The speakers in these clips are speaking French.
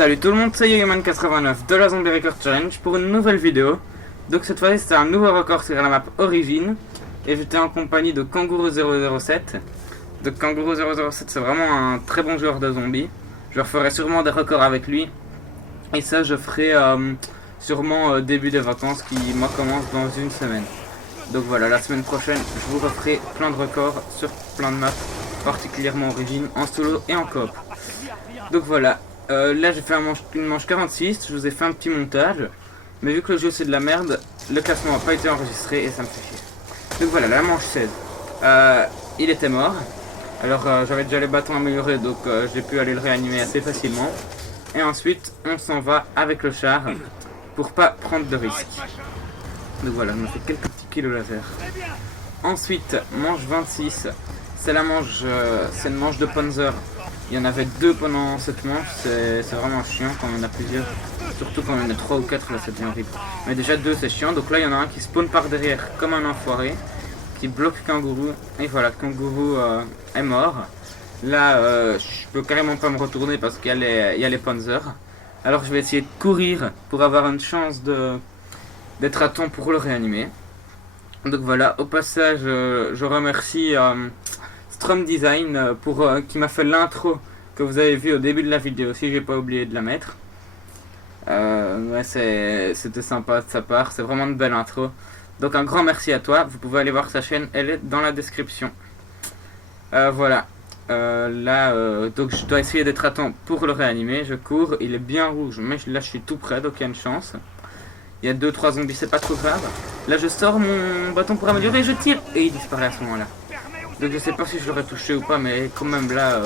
Salut tout le monde, c'est YoYoman89 de la Zombie Record Challenge pour une nouvelle vidéo. Donc cette fois-ci c'est un nouveau record sur la map Origin. Et j'étais en compagnie de Kangourou007. Donc Kangourou007 c'est vraiment un très bon joueur de zombies. Je referai sûrement des records avec lui. Et ça je ferai sûrement début des vacances qui moi commence dans une semaine. Donc voilà, la semaine prochaine je vous referai plein de records sur plein de maps, particulièrement Origin, en solo et en coop. Donc voilà, là j'ai fait une manche 46, je vous ai fait un petit montage. Mais vu que le jeu c'est de la merde, le classement n'a pas été enregistré et ça me fait chier. Donc voilà, la manche 16. Il était mort. Alors j'avais déjà les bâtons améliorés, donc j'ai pu aller le réanimer assez facilement. Et ensuite on s'en va avec le char pour pas prendre de risques. Donc voilà, je me fais quelques petits kills au laser. Ensuite, manche 26. C'est la manche, c'est une manche de Panzer. Il y en avait deux pendant cette manche, c'est vraiment chiant quand il y en a plusieurs. Surtout quand il y en a 3 ou 4, là ça devient horrible. Mais déjà deux c'est chiant, donc là il y en a un qui spawn par derrière comme un enfoiré, qui bloque Kangourou. Et voilà, Kangourou est mort. Là je peux carrément pas me retourner parce qu'il y a les Panzer. Alors je vais essayer de courir pour avoir une chance d'être à temps pour le réanimer. Donc voilà, au passage je remercie Strom Design qui m'a fait l'intro que vous avez vu au début de la vidéo, si j'ai pas oublié de la mettre. Ouais, c'était sympa de sa part, c'est vraiment une belle intro. Donc un grand merci à toi, vous pouvez aller voir sa chaîne, elle est dans la description. Voilà, donc je dois essayer d'être à temps pour le réanimer, je cours, il est bien rouge, mais là je suis tout près, donc il y a une chance. Il y a 2-3 zombies, c'est pas trop grave. Là je sors mon bâton pour améliorer, je tire, et il disparaît à ce moment là. Donc je sais pas si je l'aurais touché ou pas, mais quand même là,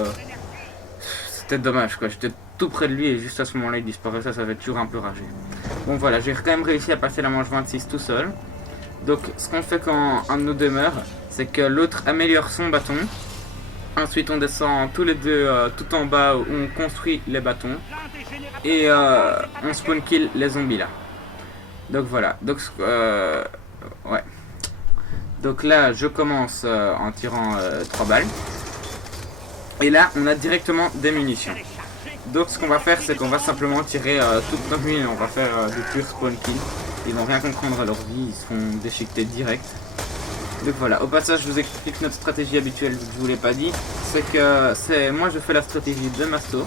c'était dommage quoi. J'étais tout près de lui et juste à ce moment-là il disparaît, ça fait toujours un peu rager. Bon voilà, j'ai quand même réussi à passer la manche 26 tout seul. Donc ce qu'on fait quand un de nous demeure, c'est que l'autre améliore son bâton. Ensuite on descend tous les deux tout en bas où on construit les bâtons. Et on spawn kill les zombies là. Donc voilà, donc ouais. Donc là, je commence en tirant 3 balles. Et là, on a directement des munitions. Donc ce qu'on va faire, c'est qu'on va simplement tirer toute notre nuit. On va faire du pur spawn kill. Ils vont rien comprendre à leur vie, ils se font déchiqueter direct. Donc voilà, au passage, je vous explique notre stratégie habituelle, que je vous l'ai pas dit. C'est que moi, je fais la stratégie de Masto.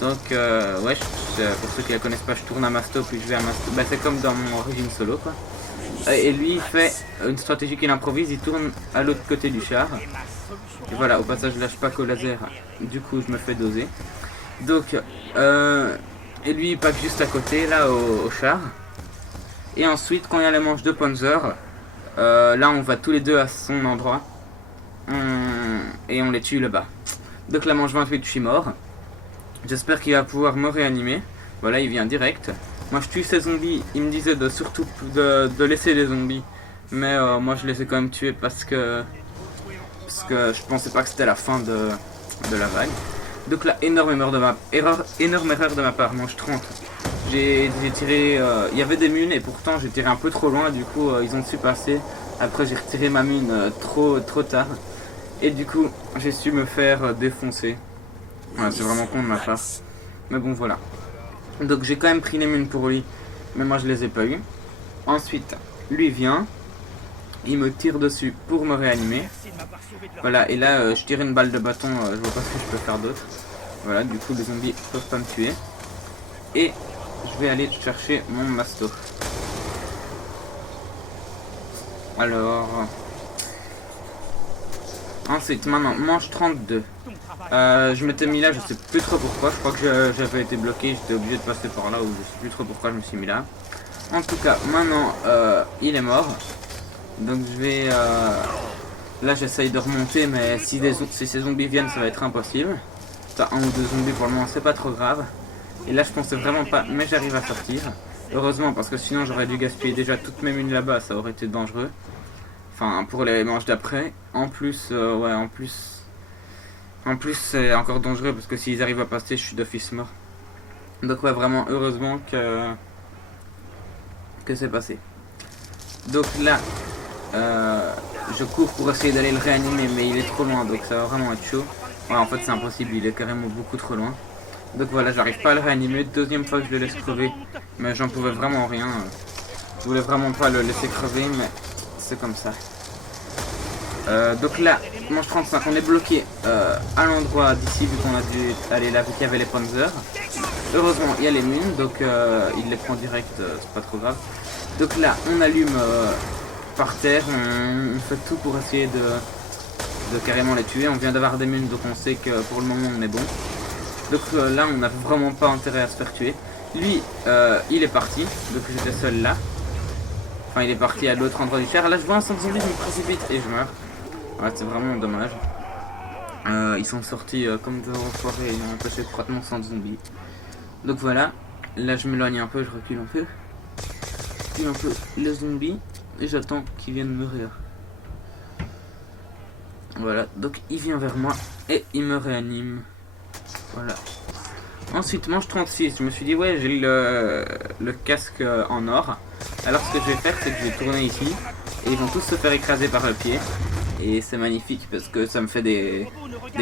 Donc ouais, pour ceux qui la connaissent pas, je tourne à Masto, puis je vais à Masto. Bah, c'est comme dans mon Origin solo quoi. Et lui il fait une stratégie qu'il improvise, il tourne à l'autre côté du char. Et voilà, au passage je lâche pas qu'au laser, du coup je me fais doser. Donc et lui il pack juste à côté là au char. Et ensuite quand il y a les manches de Panzer, là on va tous les deux à son endroit. Et on les tue là-bas. Donc la manche 28 je suis mort. J'espère qu'il va pouvoir me réanimer. Voilà, il vient direct. Moi je tue ces zombies, il me disait de surtout de laisser les zombies. Mais moi je les ai quand même tués parce que je pensais pas que c'était la fin de la vague. Donc là, énorme erreur de ma part, manche 30. J'ai tiré, il y avait des mines et pourtant j'ai tiré un peu trop loin, du coup ils ont su passer. Après j'ai retiré ma mine trop tard. Et du coup j'ai su me faire défoncer. Voilà, c'est vraiment con de ma part. Mais bon voilà. Donc j'ai quand même pris les mines pour lui, mais moi je les ai pas eu. Ensuite, lui vient, il me tire dessus pour me réanimer. Voilà, et là je tire une balle de bâton, je vois pas ce que je peux faire d'autre. Voilà, du coup les zombies peuvent pas me tuer. Et je vais aller chercher mon masto. Alors... Ensuite, maintenant, manche 32. Je m'étais mis là, je sais plus trop pourquoi. Je crois que j'avais été bloqué, j'étais obligé de passer par là, ou je sais plus trop pourquoi je me suis mis là. En tout cas, maintenant, il est mort. Donc je vais... là, j'essaye de remonter, mais si ces zombies viennent, ça va être impossible. T'as un ou deux zombies pour le moment, c'est pas trop grave. Et là, je pensais vraiment pas, mais j'arrive à sortir. Heureusement, parce que sinon, j'aurais dû gaspiller déjà toutes mes mines là-bas, ça aurait été dangereux. Enfin, pour les manches d'après. En plus, ouais, en plus c'est encore dangereux parce que s'ils arrivent à passer, je suis d'office mort. Donc ouais, vraiment, heureusement que c'est passé. Donc là, je cours pour essayer d'aller le réanimer, mais il est trop loin, donc ça va vraiment être chaud. Ouais, en fait, c'est impossible, il est carrément beaucoup trop loin. Donc voilà, j'arrive pas à le réanimer. Deuxième fois que je le laisse crever. Mais j'en pouvais vraiment rien. Je voulais vraiment pas le laisser crever, mais c'est comme ça. Donc là, manche 35, on est bloqué à l'endroit d'ici, vu qu'on a dû aller là, vu qu'il y avait les Panzers. Heureusement, il y a les mines, donc il les prend direct, c'est pas trop grave. Donc là, on allume par terre, on fait tout pour essayer de carrément les tuer. On vient d'avoir des mines, donc on sait que pour le moment on est bon. Donc là, on n'a vraiment pas intérêt à se faire tuer. Lui, il est parti, donc j'étais seul là. Enfin, il est parti à l'autre endroit du char. Là, je vois un centre zombie, je me précipite et je meurs. Ouais, c'est vraiment dommage. Ils sont sortis comme de enfoirés, ils ont empêché complètement centre zombie. Donc voilà, là je m'éloigne un peu, je recule un peu. Je recule un peu les zombies et j'attends qu'ils viennent mourir. Voilà, donc il vient vers moi et il me réanime. Voilà. Ensuite, manche 36, je me suis dit, ouais, j'ai le casque en or. Alors ce que je vais faire, c'est que je vais tourner ici et ils vont tous se faire écraser par le pied. Et c'est magnifique parce que ça me fait des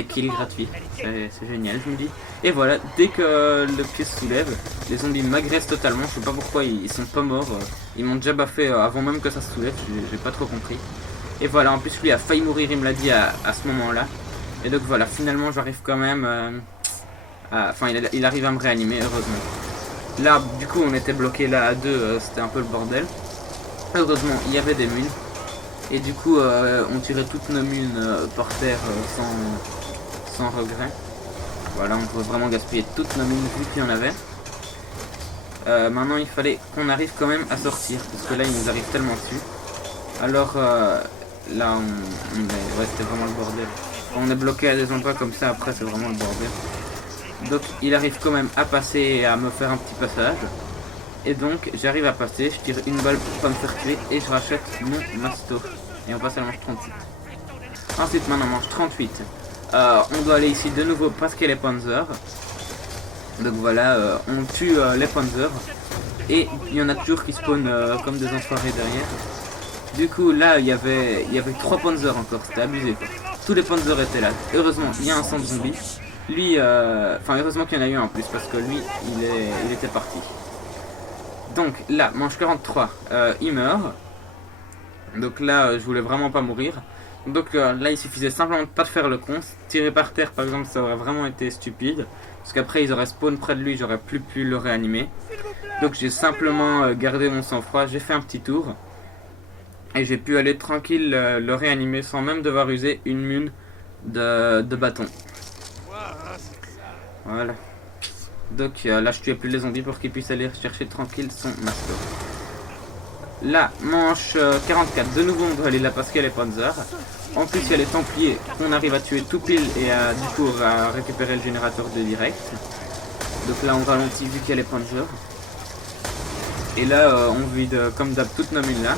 kills gratuits. C'est génial, je me dis. Et voilà, dès que le pied se soulève, les zombies m'agressent totalement. Je sais pas pourquoi ils sont pas morts. Ils m'ont déjà baffé avant même que ça se soulève. J'ai pas trop compris. Et voilà, en plus lui a failli mourir, il me l'a dit à ce moment-là. Et donc voilà, finalement j'arrive quand même... Enfin, il arrive à me réanimer, heureusement. Là, du coup, on était bloqué là à deux, c'était un peu le bordel. Heureusement, il y avait des mines. Et du coup, on tirait toutes nos mines par terre sans regret. Voilà, on pouvait vraiment gaspiller toutes nos mines vu qu'il y en avait. Maintenant, il fallait qu'on arrive quand même à sortir, parce que là, il nous arrive tellement dessus. Alors, là, ouais, c'était vraiment le bordel. Quand on est bloqué à des endroits comme ça, après, c'est vraiment le bordel. Donc, il arrive quand même à passer et à me faire un petit passage. Et donc, j'arrive à passer, je tire une balle pour pas me faire tuer et je rachète mon masto. Et on passe à la manche 37. Ensuite, maintenant, manche 38. On doit aller ici de nouveau parce qu'il y a les Panzers. Donc voilà, on tue les Panzers. Et il y en a toujours qui spawnent comme des enfoirés derrière. Du coup, là, il y avait 3 Panzers encore, c'était abusé quoi. Tous les Panzers étaient là. Heureusement, il y a un centre zombie. Lui, enfin, heureusement qu'il y en a eu un en plus parce que lui, il était parti. Donc là, manche 43, il meurt. Donc là, je voulais vraiment pas mourir. Donc là, il suffisait simplement de pas de faire le con. Tirer par terre, par exemple, ça aurait vraiment été stupide. Parce qu'après, ils auraient spawn près de lui, j'aurais plus pu le réanimer. Donc j'ai simplement gardé mon sang-froid, j'ai fait un petit tour. Et j'ai pu aller tranquille le réanimer sans même devoir user une mine de bâton. Voilà. Donc là, je tuais plus les zombies pour qu'ils puissent aller chercher tranquille son master. Là, manche 44, de nouveau on doit aller là parce qu'il y a les Panzers. En plus il y a les Templiers qu'on arrive à tuer tout pile et du coup à récupérer le générateur de direct. Donc là on ralentit vu qu'il y a les Panzers. Et là on vide comme d'hab toutes nos mines là.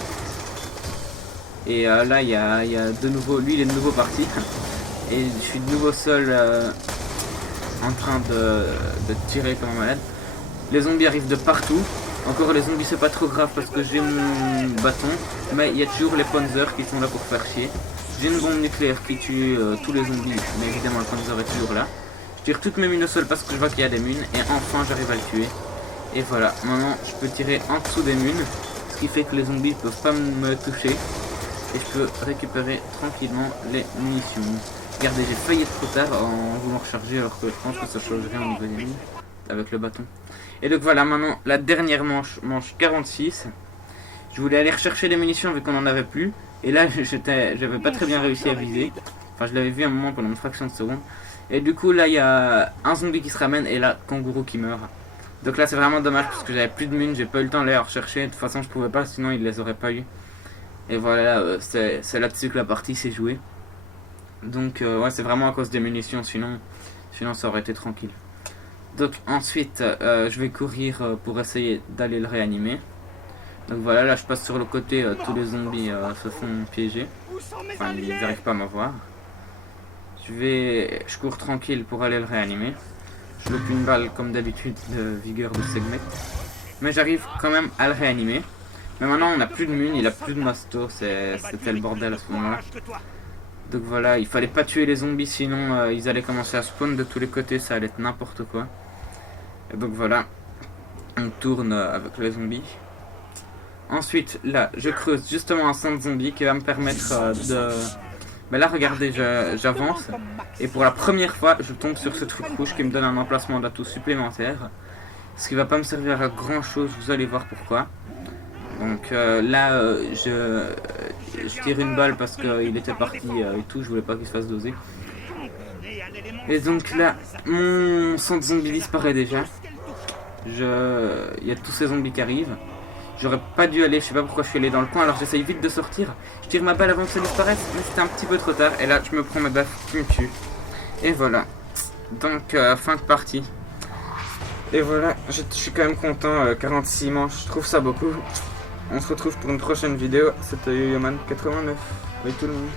Et là il y a de nouveau, lui il est de nouveau parti. Et je suis de nouveau seul en train de tirer comme un malade. Les zombies arrivent de partout. Encore les zombies c'est pas trop grave parce que j'ai mon bâton. Mais il y a toujours les Panzers qui sont là pour faire chier. J'ai une bombe nucléaire qui tue tous les zombies. Mais évidemment le Panzer est toujours là. Je tire toutes mes mines au sol parce que je vois qu'il y a des mines. Et enfin j'arrive à le tuer. Et voilà, maintenant je peux tirer en dessous des mines. Ce qui fait que les zombies ne peuvent pas me toucher. Et je peux récupérer tranquillement les munitions. Regardez, j'ai failli être trop tard en voulant recharger alors que je pense que ça changerait au niveau des mines avec le bâton. Et donc voilà, maintenant la dernière manche, manche 46. Je voulais aller rechercher les munitions vu qu'on n'en avait plus. Et là j'avais pas très bien réussi à viser. Enfin je l'avais vu un moment pendant une fraction de seconde. Et du coup là il y a un zombie qui se ramène et là Kangourou qui meurt. Donc là c'est vraiment dommage parce que j'avais plus de mines, j'ai pas eu le temps de les rechercher. De toute façon je pouvais pas sinon ils les auraient pas eu. Et voilà, c'est là-dessus que la partie s'est jouée. Donc ouais c'est vraiment à cause des munitions, sinon ça aurait été tranquille. Donc ensuite je vais courir pour essayer d'aller le réanimer. Donc voilà, là je passe sur le côté, tous les zombies se font piéger. Enfin ils n'arrivent pas à m'avoir. Je cours tranquille pour aller le réanimer. Je loupe une balle comme d'habitude de vigueur de segment. Mais j'arrive quand même à le réanimer. Mais maintenant on n'a plus de mine, il a plus de masto, c'était le bordel à ce moment-là. Donc voilà, il fallait pas tuer les zombies sinon ils allaient commencer à spawn de tous les côtés, ça allait être n'importe quoi. Et donc voilà, on tourne avec les zombies. Ensuite, là, je creuse justement un centre zombie qui va me permettre de... Ben là, regardez, j'avance. Et pour la première fois, je tombe sur ce truc rouge qui me donne un emplacement d'atout supplémentaire. Ce qui va pas me servir à grand chose, vous allez voir pourquoi. Donc là, je tire une balle parce qu'il était parti et tout, je voulais pas qu'il se fasse doser. Et donc là, mon centre zombie disparaît déjà. Il y a tous ces zombies qui arrivent. J'aurais pas dû aller, je sais pas pourquoi je suis allé dans le coin, alors j'essaye vite de sortir. Je tire ma balle avant que ça disparaisse, mais c'était un petit peu trop tard. Et là, je me prends ma baffe qui me tue. Et voilà. Donc, fin de partie. Et voilà, je suis quand même content, 46 manches, je trouve ça beaucoup. On se retrouve pour une prochaine vidéo, c'était YoYoman89. Bye tout le monde.